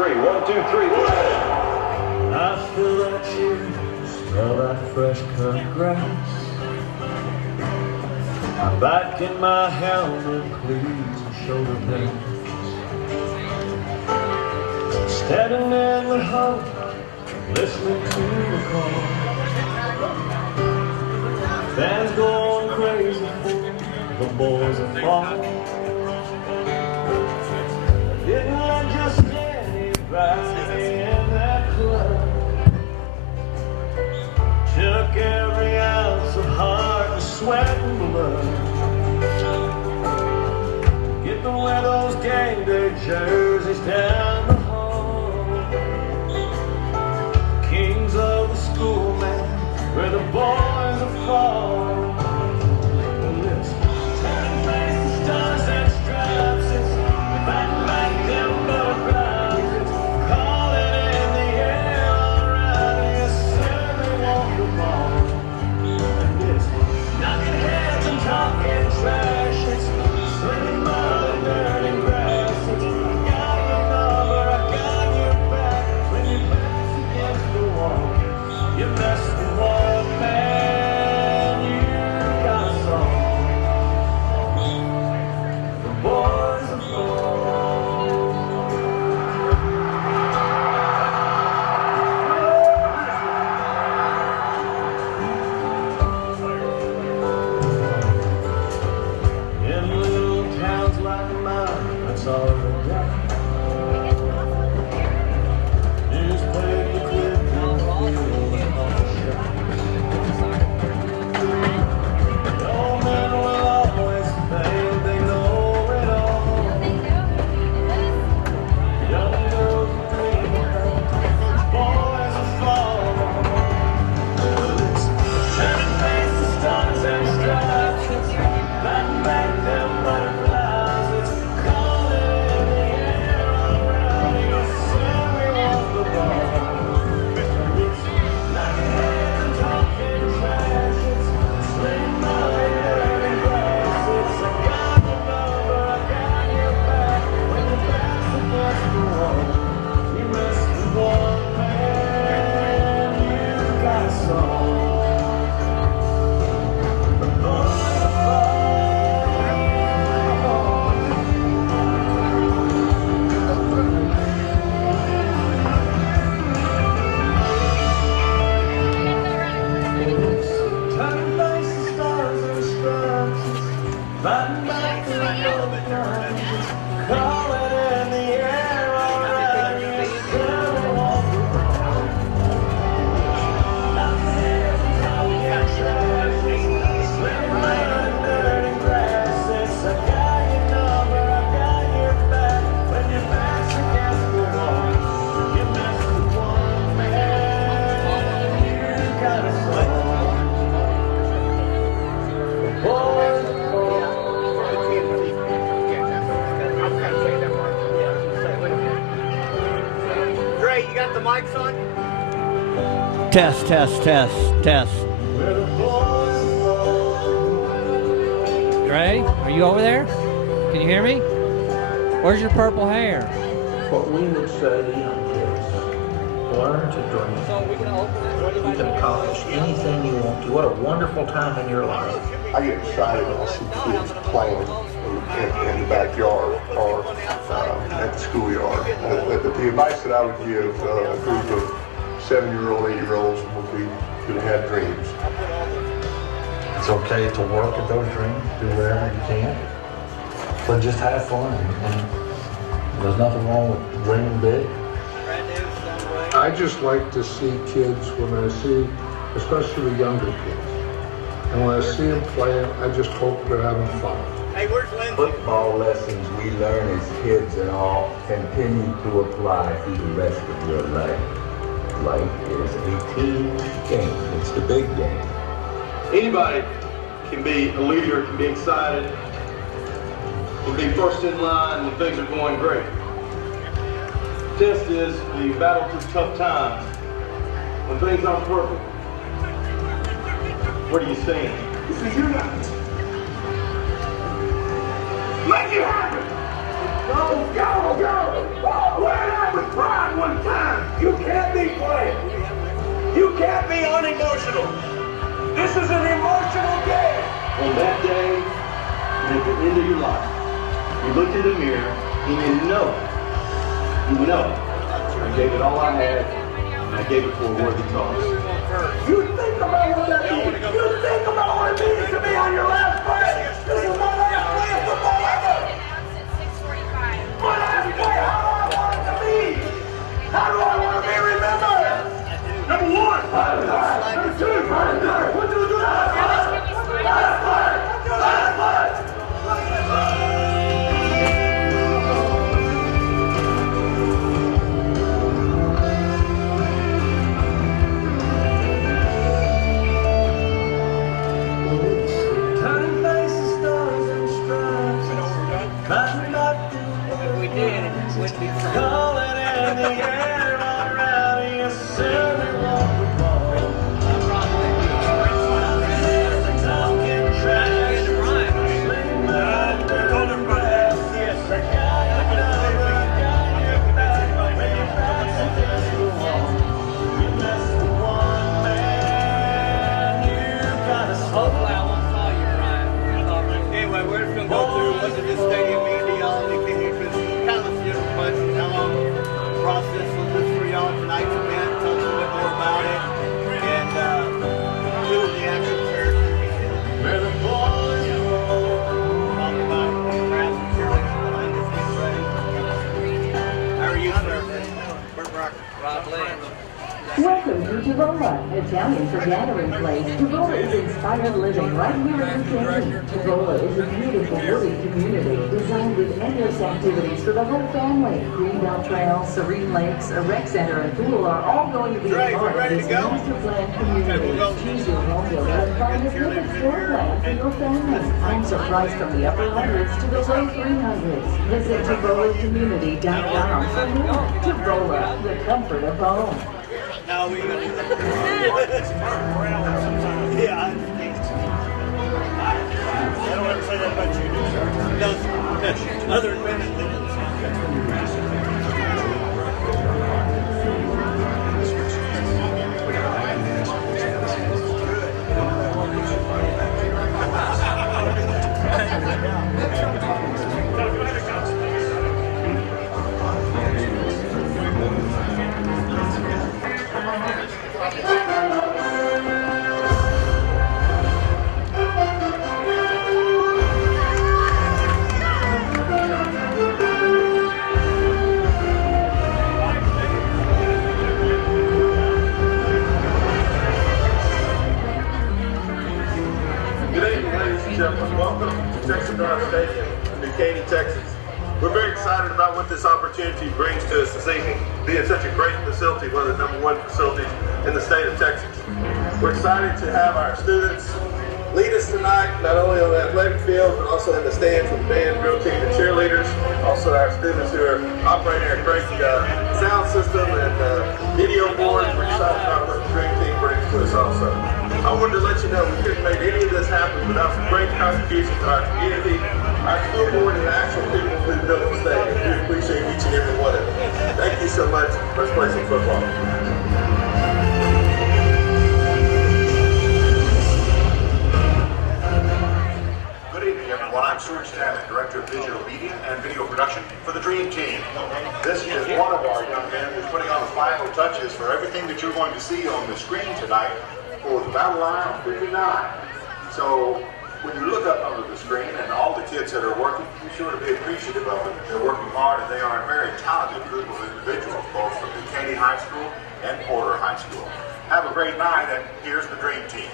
three. 1, 2, 3. I feel that you smell that fresh cut grass. I'm back in my helmet, cleats and shoulder pads. Standing in the hall, listening to the call. Fans going crazy for the boys that fall. Didn't let just anybody in that club. Took every ounce of heart and sweat and blood. Get to wear those game day jerseys down the hall. Kings of the school, man, where the boys are fall. Turning faces, stars and stripes, it's fighting back them butterflies. It's calling in the air, alright, yes sir, they want the ball. And it's knocking heads and talking trash. It's slinging mud and dirty grass. It's I got your number, I got your back. When your back's against the wall, you mess with one man, you got a song. The boys are in little towns like mine, that's all they got. Newspaper clippings, field and auto shots. The old men will always think they know it all. Young girls dream about boys will fall. Well, it's turning faces, stars and stripes. It's fighting back them butterflies. It's calling in the air around. Yes, sir, we want the ball. It's knocking heads and talking trash. It's slinging mud and dirty grass. It's I got your number, I got your back. When your back's against the wall, you mess with one man, you got a song. The boys are turning faces, stars and stripes. It's fighting back the butterflies. It's calling in the air, alright. Yes, sir, we want the ball. Knocking heads and talking trash. It's slinging mud and dirty grass. It's I got your number, I got your back. When your back's against the wall, you mess with one man, you got a song. Boys are Dre, you got the mics on? Test, test, test, test. where the boys are. Dre, are you over there? Can you hear me? Where's your purple hair? What we would say to young kids, learn to dream. You can accomplish anything you want to. What a wonderful time in your life. I get excited when I see kids playing in the backyard or at the schoolyard. The advice that I would give a group of 7-year-old, 8-year-olds would be to have dreams. It's okay to work at those dreams, do whatever you can, but just have fun. And there's nothing wrong with dreaming big. I just like to see kids when I see, especially the younger kids. And when I see them playing, I just hope they're having fun. Hey, where's Lindsay? Football lessons we learn as kids and all continue to apply through the rest of your life. Life is a team game. It's the big game. Anybody can be a leader, can be excited, can be first in line when things are going great. Test is the battle through tough times. When things aren't perfect, where do you stand? This is your night. Make it happen. Go, go, go. Wherever, emotional. This is an emotional game. On that day, and at the end of your life, you looked in the mirror and you know, I gave it all I had, and I gave it for a worthy cause. You think about what that means. You think about what it means to be on your last play. This is my last play of football ever. My last play, how do I want it to be? How do I want to be remembered? Number one. Number two. What do we do last play? Last play. Last play. Turning faces, stars and stripes, climbing up If we did, it would be fun. calling in the air all around you, certainly walk the ball. Talking trash, sling my dirty breath. Yes, I got your number, got your back. When your back's against the wall, you mess with one man, you gotta Hopefully I won't call you, Ryan. Anyway, we're just gonna go through what did this stadium mean to y'all? Anything you can kind of a general question. How long the process was this for y'all tonight's event? Tell us a little bit more about it. And who are the actual characters? where the boys roll. Talk about grass and cheerleaders behind this getting ready. How are you, sir? Bert Rocker. Rob Lynch. Welcome to Tavola, Italian for gathering place. Tavola is inspired living right here in Caney. Tavola is a beautiful wooded community designed with endless activities for the whole family. Greenbelt Trail, serene lakes, a rec center, and pool are all going to be Dre, a part you of ready this to go? master plan community. Choose your home builder and find a perfect floor plan for your family. Homes are priced from the upper hundreds to the low 300s. Visit TavolaCommunity.com for more. Tavola, the comfort of home. How are we gonna do that? Yeah, I understand. I don't ever say that about you, do sir. No, other than Good evening, ladies and gentlemen. Welcome to Texas Stadium in New Caney, Texas. We're very excited about what this opportunity brings to us this evening, being such a great facility, one of the #1 facilities in the state of Texas. We're excited to have our students lead us tonight, not only on the athletic field, but also in the stands with the band, drill team, and cheerleaders. Also our students who are operating our great sound system and video board. We're excited about what the dream team brings to us also. I wanted to let you know we couldn't make any of this happen without some great contributions to our community, our school board, and the actual people who built the stadium. We appreciate each and every one of them. Thank you so much. Let's play some football. Good evening, everyone. I'm Stuart Stanley, Director of Digital Media and Video Production for the Dream Team. This is one of our young men who's putting on the final touches for everything that you're going to see on the screen tonight for the Battle Line of 59. So when you look up under the screen and all the kids that are working, be sure to be appreciative of them. They're working hard and they are a very talented group of individuals, both from the Caney High School and Porter High School. Have a great night, and here's the Dream Team.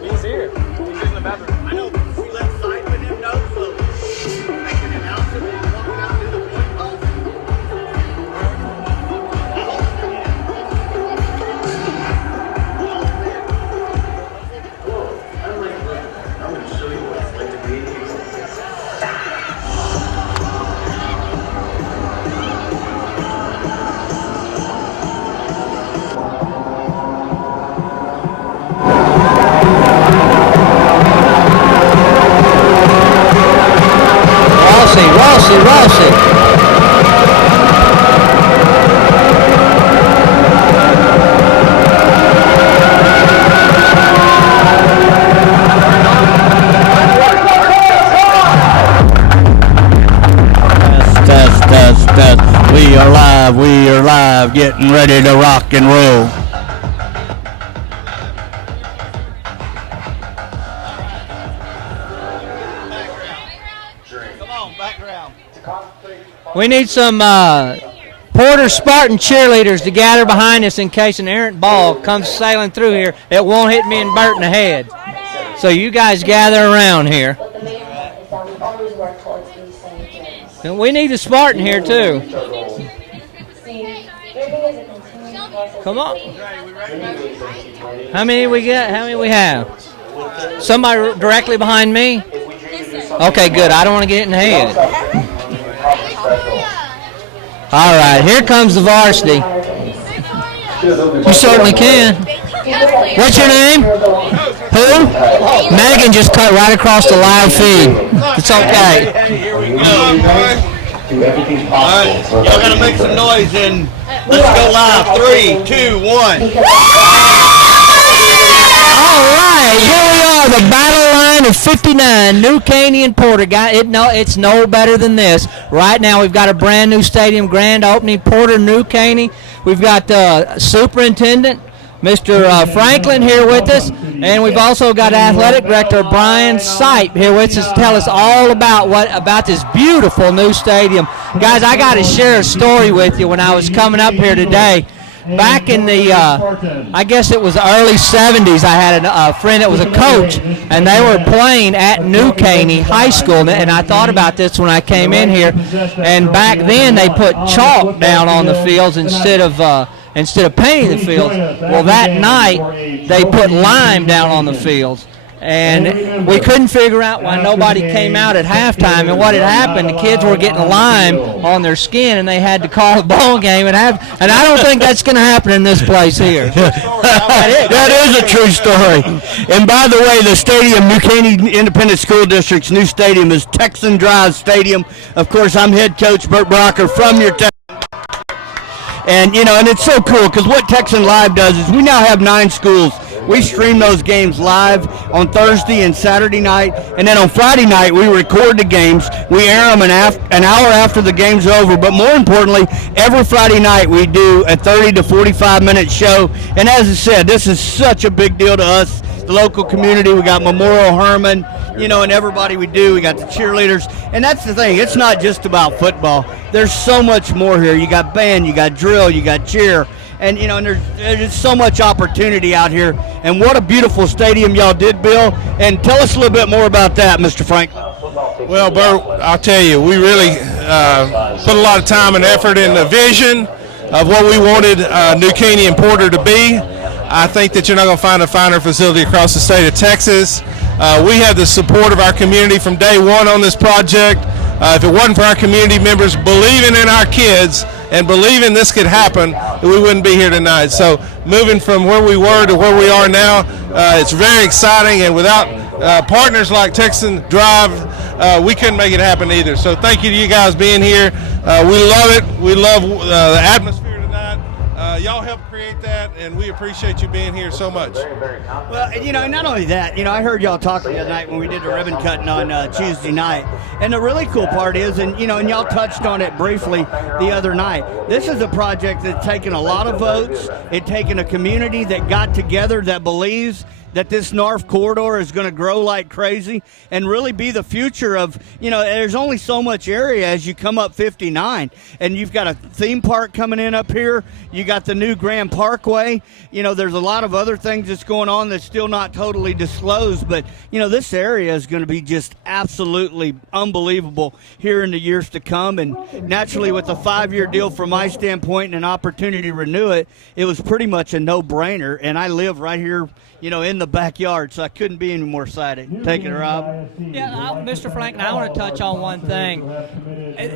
He's here. He's in the bathroom. I know, she let Simon him know, so making an announcement and walking out to the point post. I'm going to show you what it's like to be in here. getting ready to rock and roll. Come on, background. We need some Porter Spartan cheerleaders to gather behind us in case an errant ball comes sailing through here. It won't hit me and Bert in the head. So you guys gather around here. And we need a Spartan here too. Come on. How many we get? How many we have? Somebody directly behind me? Okay, good. I don't want to get it in the head. All right, here comes the varsity. You certainly can. What's your name? Who? Megan just cut right across the live feed. It's okay. Here we go. All right, y'all gotta make some noise and let's go live. 3, 2, 1. All right, here we are, the battle line of 59, New Caney and Porter. It's no better than this. Right now, we've got a brand new stadium grand opening, Porter, New Caney. We've got Superintendent Mr. Franklin here with us, and we've also got Athletic Director Brian Sipe here with us to tell us all about this beautiful new stadium. Guys, I got to share a story with you when I was coming up here today. Back in the, I guess it was the early 70s, I had a friend that was a coach, and they were playing at New Caney High School, and I thought about this when I came in here, and back then they put chalk down on the fields instead of painting the fields. Well, that night they put lime down on the fields. And we couldn't figure out why nobody came out at halftime. And what had happened, the kids were getting lime on their skin, and they had to call the ball game. And I don't think that's going to happen in this place here. That is a true story. And by the way, the stadium, New Caney Independent School District's new stadium is Texan Drive Stadium. Of course, I'm head coach Bert Brocker from your Texan. And, and it's so cool because what Texan Live does is we now have 9 schools. We stream those games live on Thursday and Saturday night, and then on Friday night we record the games. We air them an hour after the game's over, but more importantly, every Friday night we do a 30 to 45-minute show. And as I said, this is such a big deal to us, the local community. We got Memorial Herman, and everybody we do. We got the cheerleaders, and that's the thing. It's not just about football. There's so much more here. You got band, you got drill, you got cheer. And, and there's so much opportunity out here. And what a beautiful stadium y'all did, Bill. And tell us a little bit more about that, Mr. Franklin. Well, Bert, I'll tell you, we really put a lot of time and effort in the vision of what we wanted New Caney and Porter to be. I think that you're not going to find a finer facility across the state of Texas. We have the support of our community from day one on this project. If it wasn't for our community members believing in our kids and believing this could happen, we wouldn't be here tonight. So moving from where we were to where we are now, it's very exciting, and without partners like Texan Drive, we couldn't make it happen either. So thank you to you guys being here. We love it. We love the atmosphere tonight. Y'all helped create that, and we appreciate you being here so much. Well, and not only that, I heard y'all talking the other night when we did the ribbon cutting on Tuesday night. And the really cool part is, and y'all touched on it briefly the other night, this is a project that's taken a lot of votes. It's taken a community that got together that believes that this North Corridor is going to grow like crazy and really be the future of, there's only so much area as you come up 59. And you've got a theme park coming in up here. You got the new Grand Parkway. There's a lot of other things that's going on that's still not totally disclosed. But, this area is going to be just absolutely unbelievable here in the years to come. And naturally, with a 5-year deal from my standpoint and an opportunity to renew it, it was pretty much a no-brainer. And I live right here, in the backyard, so I couldn't be any more excited. Take it, Rob. Yeah, Mr. Franklin, I want to touch on one thing.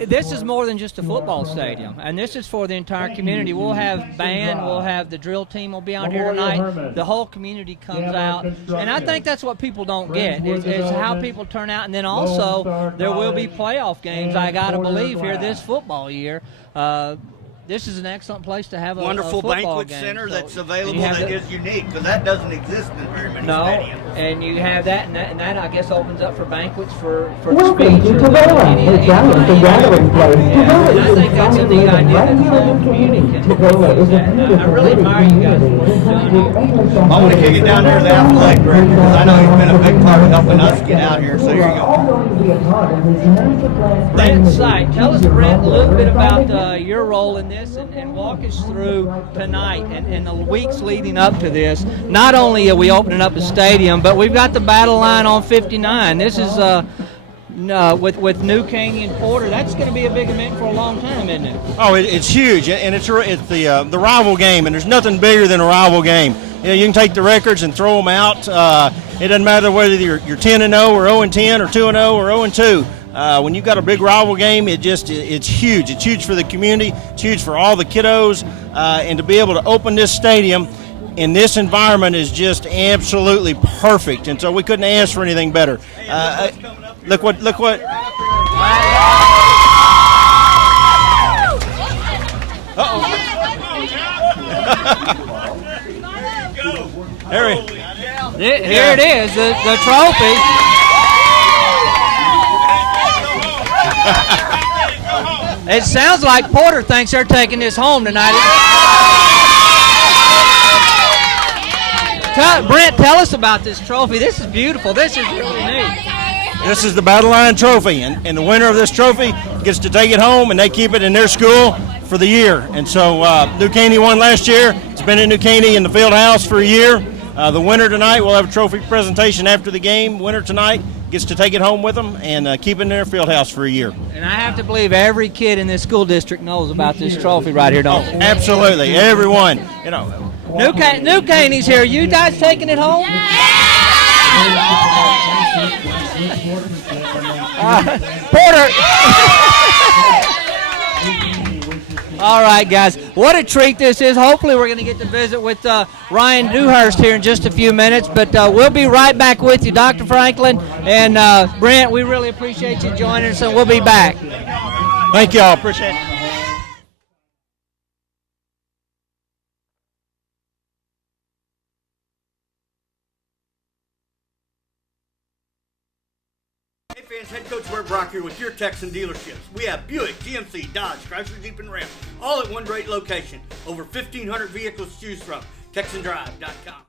This is more than just a football stadium, and this is for the entire community. We'll have band, we'll have the drill team will be out here tonight. The whole community comes out, and I think that's what people don't get, is how people turn out. And then also, there will be playoff games, I got to believe, here this football year. this is an excellent place to have a Wonderful football banquet game. center So- that's and available you have that the- is unique because that doesn't exist in very many No, stadiums. and you have that, and that I guess opens up for banquets for the Welcome speech to or Tavola, Italian for gathering place. Tavola I is think that's a inspired neat living idea right that the here whole in community Caney. can Tavola is a use that. And I beautiful really living admire you guys for community what you've designed done. with endless I want to kick it down there to the athletic director because I know he's been a big part of helping us get out here. So here you all go. going to be a part of this master class Brent training. Sight, tell us, Choose your Brent, a home little bit or about private your role in this and walk us through tonight and the weeks leading up to this. Not only are we opening up the stadium, but we've got the battle line on 59. This is with New Caney and Porter. That's going to be a big event for a long time, isn't it? Oh, it's huge, and it's the rival game, and there's nothing bigger than a rival game. You know, you can take the records and throw them out. It doesn't matter whether you're 10-0 or 0-10 or 2-0 or 0-2. When you've got a big rival game, it's huge. It's huge for the community. It's huge for all the kiddos, and to be able to open this stadium in this environment is just absolutely perfect. And so we couldn't ask for anything better. Look what. Here it is, the trophy. It sounds like Porter thinks they're taking this home tonight. Brent, tell us about this trophy. This is beautiful. This is really neat. This is the Battle Line Trophy, and the winner of this trophy gets to take it home, and they keep it in their school for the year. And so New Caney won last year. It's been in New Caney in the field house for a year. The winner tonight, we'll have a trophy presentation after the game. Winner tonight gets to take it home with them and keep it in their field house for a year. And I have to believe every kid in this school district knows about this trophy right here, don't they? Absolutely, everyone. You know, New Caney's here. You guys taking it home? Porter. All right, guys. What a treat this is. Hopefully we're going to get to visit with Ryan Dewhurst here in just a few minutes, but we'll be right back with you, Dr. Franklin. And Brent, we really appreciate you joining us, and we'll be back. Thank y'all. Appreciate it. Hey fans, head coach Bert Brock here with your Texan dealerships. We have Buick, GMC, Dodge, Chrysler, Jeep, and Ram, all at one great location. Over 1,500 vehicles to choose from. TexanDrive.com.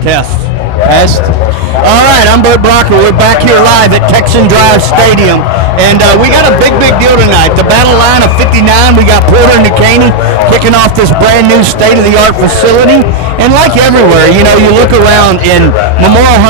Test. Test. All right, I'm Bert Brocker. We're back here live at Texan Drive Stadium, and we got a big deal tonight. The battle line of 59. We got Porter and Caney kicking off this brand new state-of-the-art facility. And like everywhere, you know, you look around in Memorial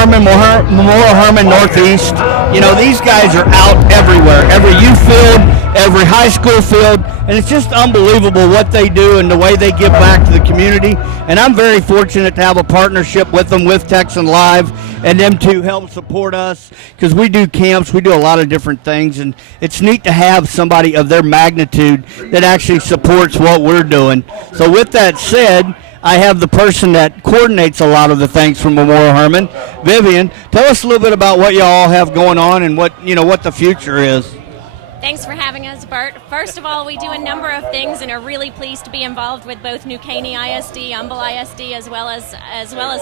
Herman Northeast. You know, these guys are out everywhere. Every youth field, every high school field, and it's just unbelievable what they do and the way they give back to the community. And I'm very fortunate to have a partnership with them, with Texan Live, and them to help support us, because we do camps, we do a lot of different things, and it's neat to have somebody of their magnitude that actually supports what we're doing. So with that said, I have the person that coordinates a lot of the things from Memorial Herman. Vivian, tell us a little bit about what y'all have going on and what the future is. Thanks for having us, Bert. First of all, we do a number of things and are really pleased to be involved with both New Caney ISD, Humble ISD, as well as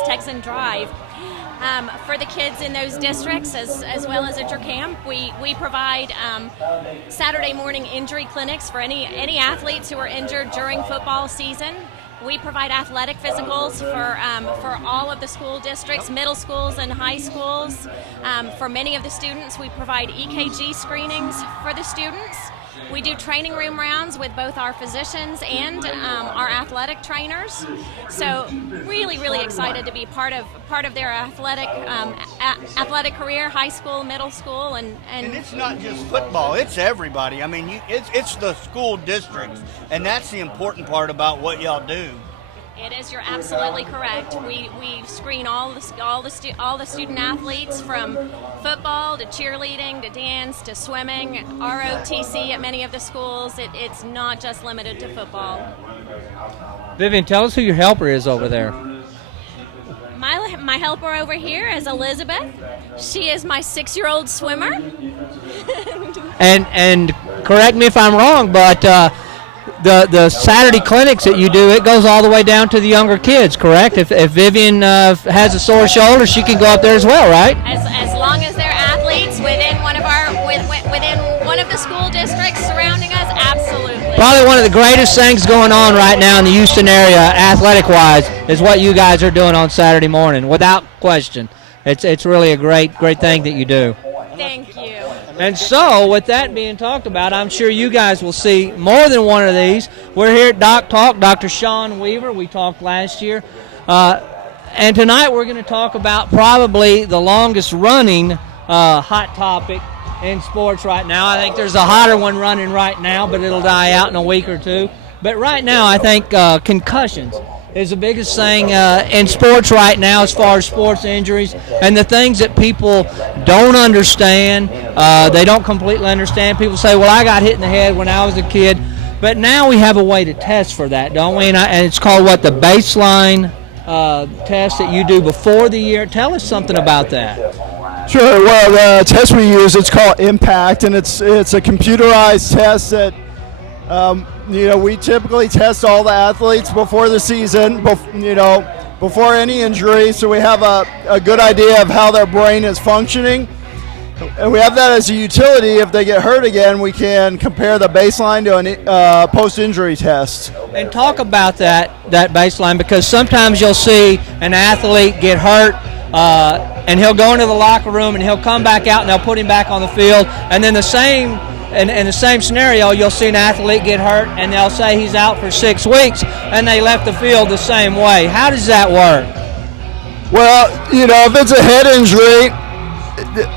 Texan Drive. For the kids in those districts, as well as at your camp, we provide Saturday morning injury clinics for any athletes who are injured during football season. We provide athletic physicals for all of the school districts, middle schools and high schools. For many of the students, we provide EKG screenings for the students. We do training room rounds with both our physicians and our athletic trainers. So really excited to be part of their athletic career, high school, middle school, and it's not just football; it's everybody. I mean, it's the school districts, and that's the important part about what y'all do. It is. You're absolutely correct. We screen all the student athletes, from football to cheerleading to dance to swimming, ROTC at many of the schools. It's not just limited to football. Vivian, tell us who your helper is over there. My helper over here is Elizabeth. She is my 6-year-old swimmer. and correct me if I'm wrong, but the Saturday clinics that you do, it goes all the way down to the younger kids, correct? If Vivian has a sore shoulder, she can go up there as well, right? As long as they're athletes within one of the school districts surrounding us, absolutely. Probably one of the greatest things going on right now in the Houston area, athletic-wise, is what you guys are doing on Saturday morning, without question. It's really a great thing that you do. Thank you. And so, with that being talked about, I'm sure you guys will see more than one of these. We're here at Doc Talk, Dr. Sean Weaver. We talked last year. And tonight we're going to talk about probably the longest-running hot topic in sports right now. I think there's a hotter one running right now, but it'll die out in a week or two. But right now, I think concussions is the biggest thing in sports right now as far as sports injuries, and the things that people don't understand. They don't completely understand. People say, well, I got hit in the head when I was a kid. But now we have a way to test for that, don't we? And it's called what, the baseline test that you do before the year. Tell us something about that. Sure. Well, the test we use, it's called Impact, and it's a computerized test that we typically test all the athletes before the season, before any injury, so we have a good idea of how their brain is functioning. And we have that as a utility. If they get hurt again, we can compare the baseline to a post-injury test. And talk about that baseline, because sometimes you'll see an athlete get hurt, and he'll go into the locker room and he'll come back out and they'll put him back on the field. And then in the same scenario, you'll see an athlete get hurt and they'll say he's out for 6 weeks, and they left the field the same way. How does that work? Well, if it's a head injury,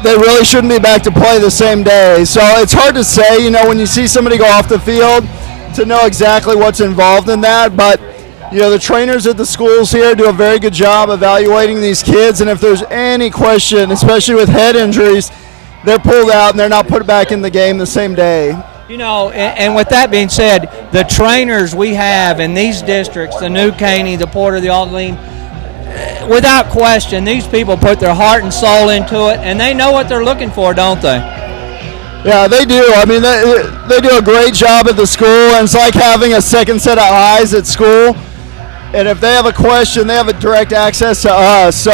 they really shouldn't be back to play the same day. So it's hard to say, when you see somebody go off the field, to know exactly what's involved in that. But, the trainers at the schools here do a very good job evaluating these kids. And if there's any question, especially with head injuries, they're pulled out and they're not put back in the game the same day. And with that being said, the trainers we have in these districts, the New Caney, the Porter, the Alderleen, without question, these people put their heart and soul into it, and they know what they're looking for, don't they? Yeah, they do. I mean, they do a great job at the school, and it's like having a second set of eyes at school. And if they have a question, they have a direct access to us. So,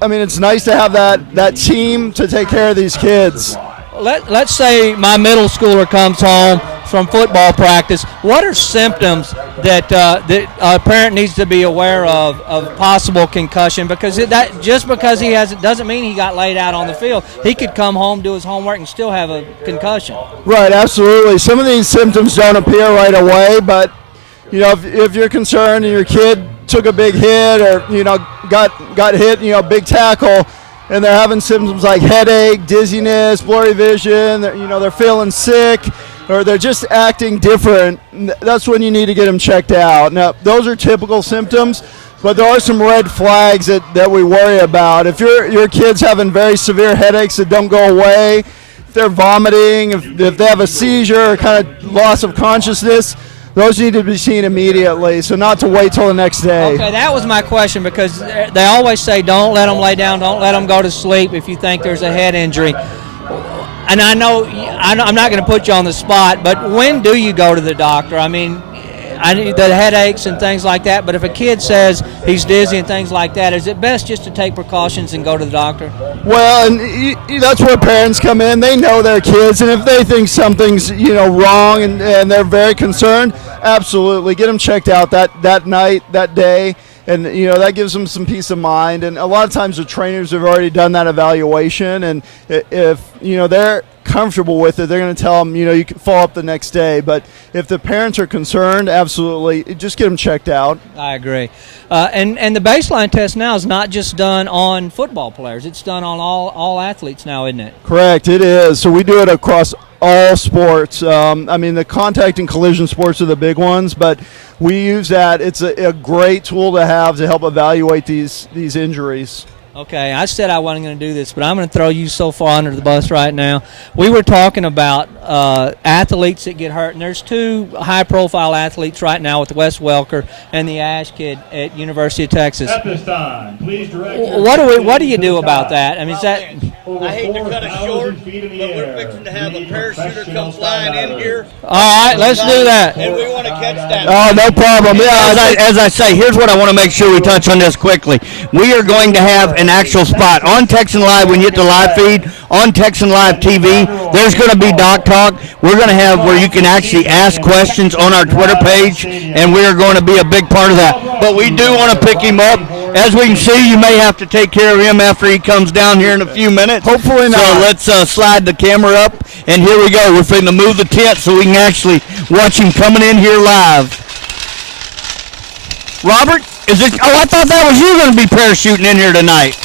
I mean, it's nice to have that team to take care of these kids. Let's say my middle schooler comes home from football practice. What are symptoms that a parent needs to be aware of possible concussion? Because that just because he has it doesn't mean he got laid out on the field. He could come home, do his homework, and still have a concussion. Right, absolutely. Some of these symptoms don't appear right away, but if you're concerned and your kid took a big hit or got hit, big tackle, and they're having symptoms like headache, dizziness, blurry vision, they're feeling sick, or they're just acting different, that's when you need to get them checked out. Now, those are typical symptoms, but there are some red flags that we worry about. If your kid's having very severe headaches that don't go away, if they're vomiting, if they have a seizure or kind of loss of consciousness, those need to be seen immediately, so not to wait till the next day. Okay, that was my question, because they always say don't let them lay down, don't let them go to sleep if you think there's a head injury. And I know I'm not going to put you on the spot, but when do you go to the doctor? I mean, the headaches and things like that, but if a kid says he's dizzy and things like that, is it best just to take precautions and go to the doctor? Well, and that's where parents come in. They know their kids, and if they think something's wrong and they're very concerned, absolutely get them checked out that night, that day, and that gives them some peace of mind. And a lot of times the trainers have already done that evaluation, and if they're comfortable with it, they're going to tell them you can follow up the next day. But if the parents are concerned, absolutely just get them checked out. I agree. And the baseline test now is not just done on football players, it's done on all athletes now, isn't it? Correct, it is. So we do it across all sports. The contact and collision sports are the big ones, but we use that. It's a great tool to have to help evaluate these injuries. Okay, I said I wasn't going to do this, but I'm going to throw you so far under the bus right now. We were talking about athletes that get hurt, and there's two high-profile athletes right now with Wes Welker and the Ash kid at University of Texas. At this time, please direct What do you do about that? I mean, is that... I hate to cut it short, but we're fixing to have a parachuter come flying in here. All right, let's do that. And we want to catch that. Oh, no problem. Yeah, As I say, here's what I want to make sure we touch on this quickly. We are going to have an actual spot on Texan Live when you hit the live feed, on Texan Live TV. There's going to be Doc Talk. We're going to have where you can actually ask questions on our Twitter page, and we are going to be a big part of that. But we do want to pick him up. As we can see, you may have to take care of him after he comes down here in a few minutes. Hopefully not. So let's slide the camera up, and here we go. We're finna move the tent so we can actually watch him coming in here live. Robert, is it? Oh, I thought that was you going to be parachuting in here tonight.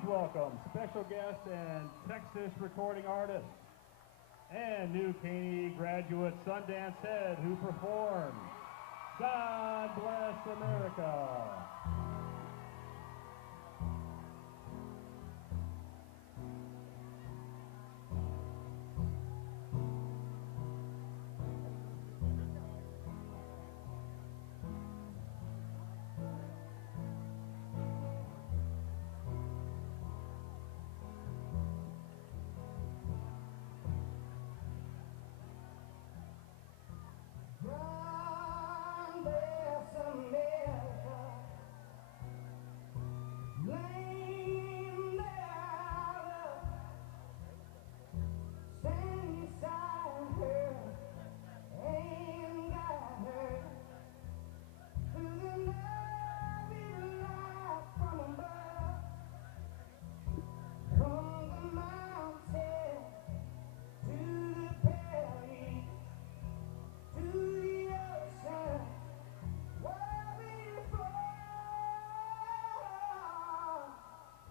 Please welcome special guest and Texas recording artist and New Caney graduate Sundance head who performed God Bless America. God bless America, land out of stand beside her and guide her through the love and light from above, from the mountain to the prairie to the ocean. Where we from?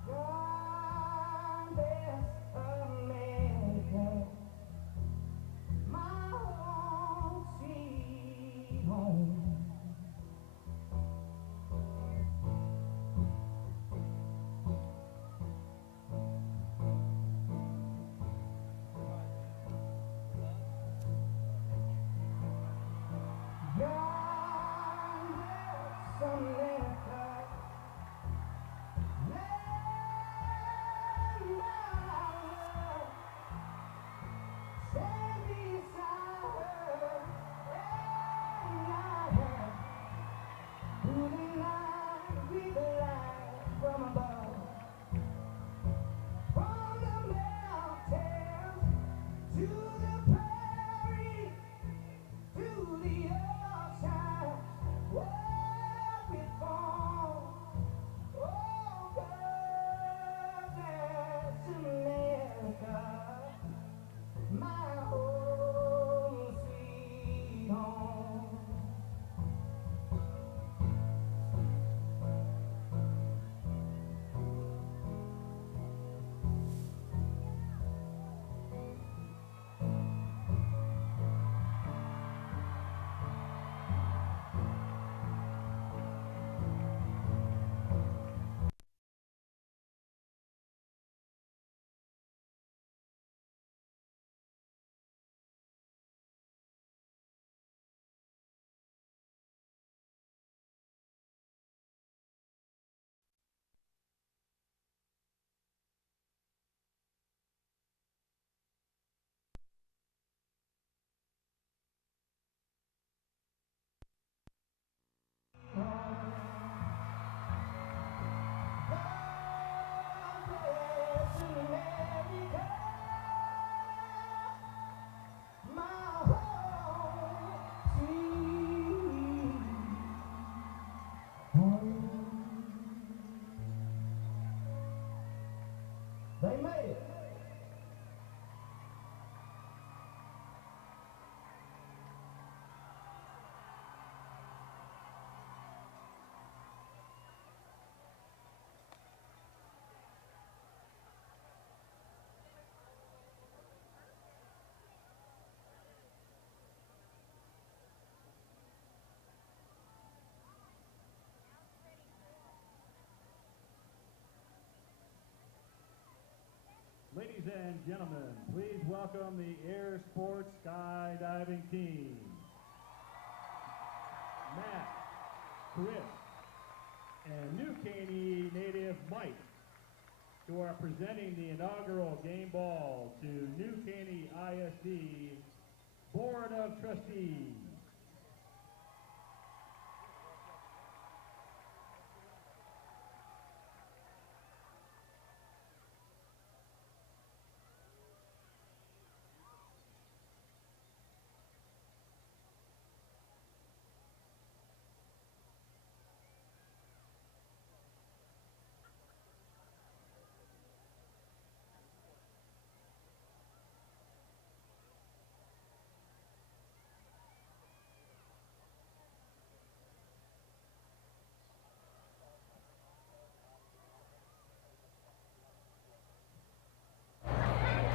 God bless America, my home sweet home. God bless America, land I love. Stand beside her and guide her through the night with the light from above. From the mountains to the prairie to the ocean, where we from? Oh, God bless America, my home sweet home. They made it. Ladies and gentlemen, please welcome the Air Sports Skydiving team. Matt, Chris, and New Caney native Mike, who are presenting the inaugural game ball to New Caney ISD Board of Trustees.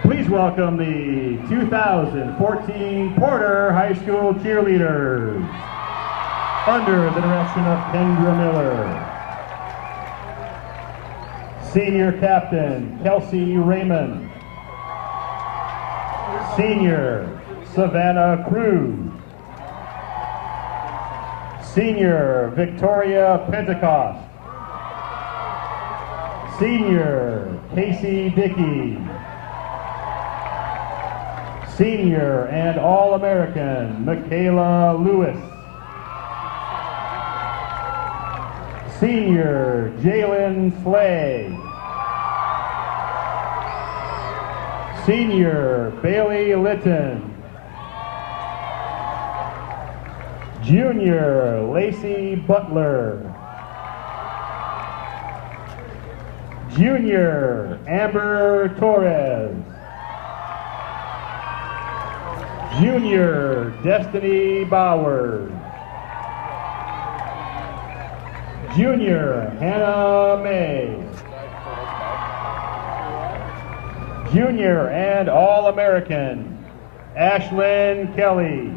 Please welcome the 2014 Porter High School cheerleaders under the direction of Kendra Miller. Senior Captain Kelsey Raymond. Senior Savannah Cruz. Senior Victoria Pentecost. Senior Casey Dickey. Senior and All-American Michaela Lewis. Senior Jalen Slay. Senior Bailey Litton. Junior Lacey Butler. Junior Amber Torres. Junior Destiny Bowers. Junior Hannah May. Junior and All-American Ashlyn Kelly.